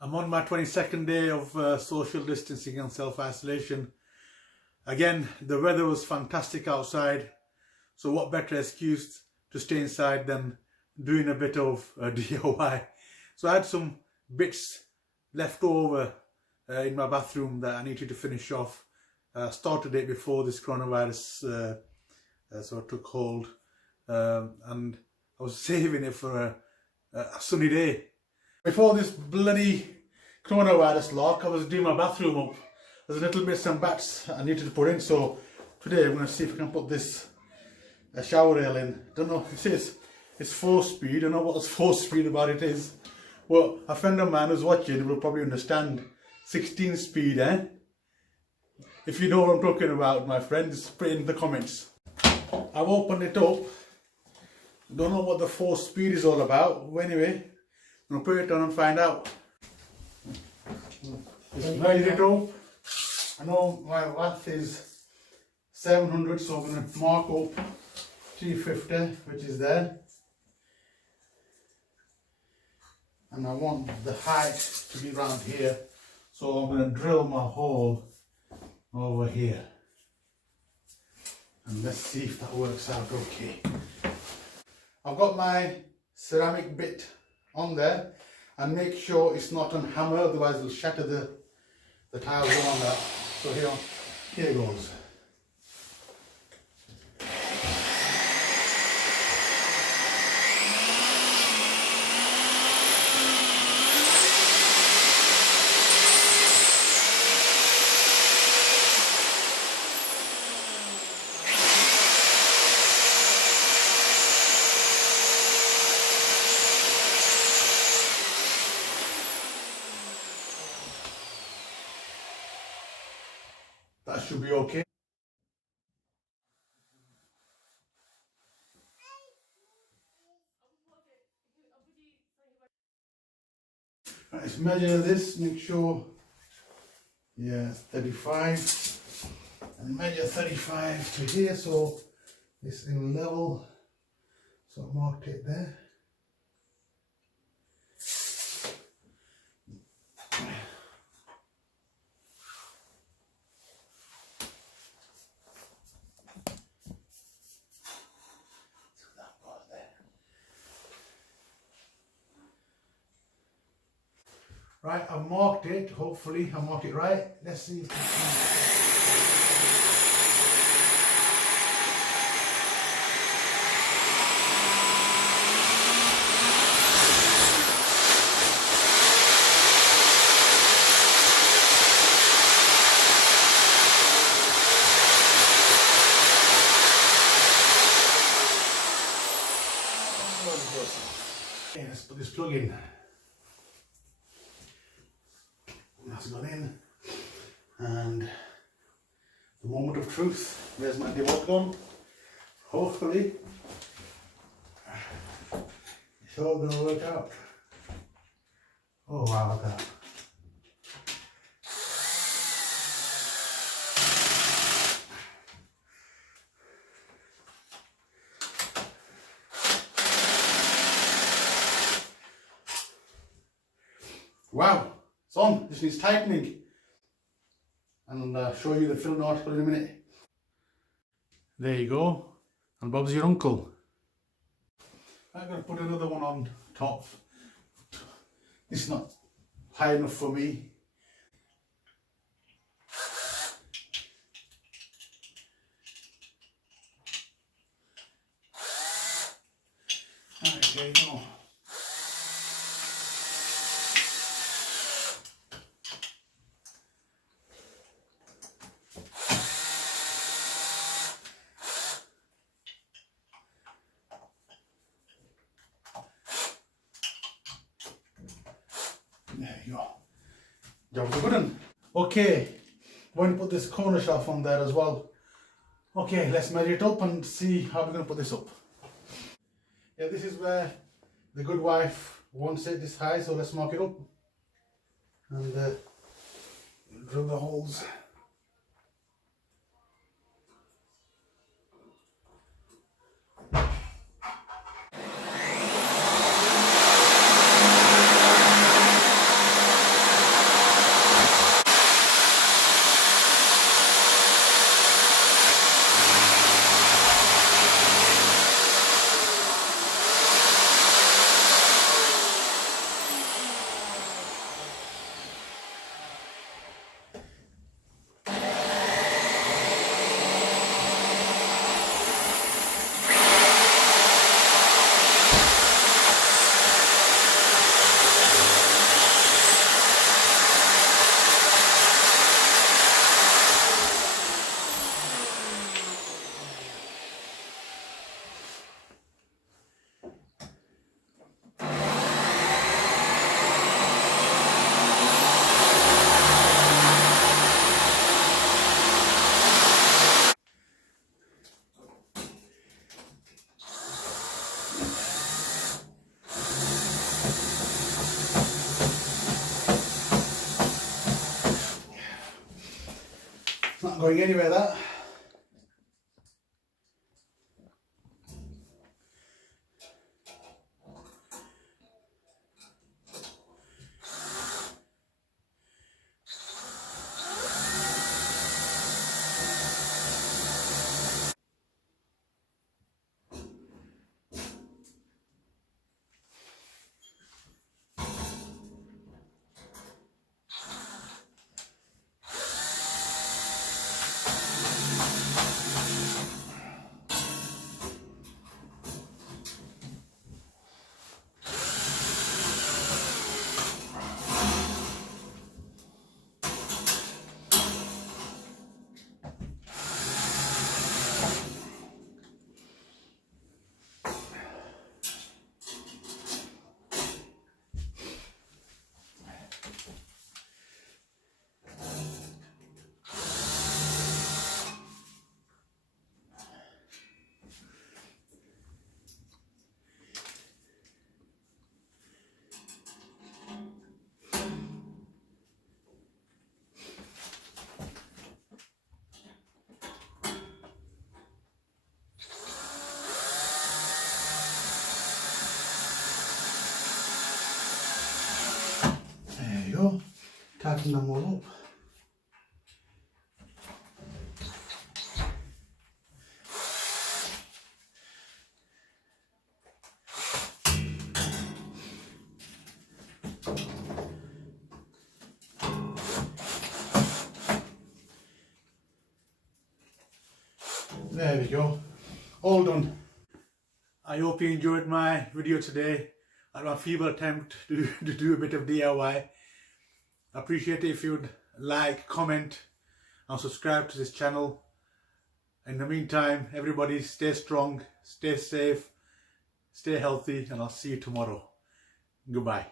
I'm on my 22nd day of social distancing and self-isolation. Again, the weather was fantastic outside, so what better excuse to stay inside than doing a bit of DIY. So I had some bits left over in my bathroom that I needed to finish off. Started it before this coronavirus sort of took hold, and I was saving it for a sunny day. Before this bloody coronavirus lock, I was doing my bathroom up. There's a little bits and bats I needed to put in, so today I'm going to see if I can put this shower rail in. Don't know, it says it's 4-speed, I don't know what this 4-speed about it is. Well, a friend of mine who's watching will probably understand 16-speed, eh? If you know what I'm talking about, my friend, just put it in the comments. I've opened it up. Don't know what the 4-speed is all about. Well, anyway, I'm going to put it on and find out. Just measure it up. I know my width is 700, so I'm going to mark up 350, which is there. And I want the height to be around here, so I'm going to drill my hole over here. And let's see if that works out okay. I've got my ceramic bit on there, and make sure it's not on hammer, otherwise it'll shatter the tiles on that. So here goes. That should be okay. Right, let's measure this, make sure, yeah, 35. And measure 35 to here, so it's in level. So I marked it there. Right, I've marked it, hopefully I mark it right. Let's see if okay, let's put this plug in. That's gone in, and the moment of truth. There's my debug gone. Hopefully it's all going to work out. Oh wow, look at that. Wow, it's on. This needs tightening. And I'll show you the film article in a minute. There you go. And Bob's your uncle. I'm going to put another one on top. This is not high enough for me. Right, there you go. There you go. Job's good one. Okay, I'm going to put this corner shelf on there as well. Okay, let's measure it up and see how we're going to put this up. Yeah, this is where the good wife wants it this high, so let's mark it up. And drill the holes. not going anywhere, that. There you go, tighten them all up. There we go, all done. I hope you enjoyed my video today. My feeble attempt to do a bit of DIY. I appreciate it if you'd like, comment and subscribe to this channel. In the meantime, everybody stay strong, stay safe, stay healthy, and I'll see you tomorrow. Goodbye.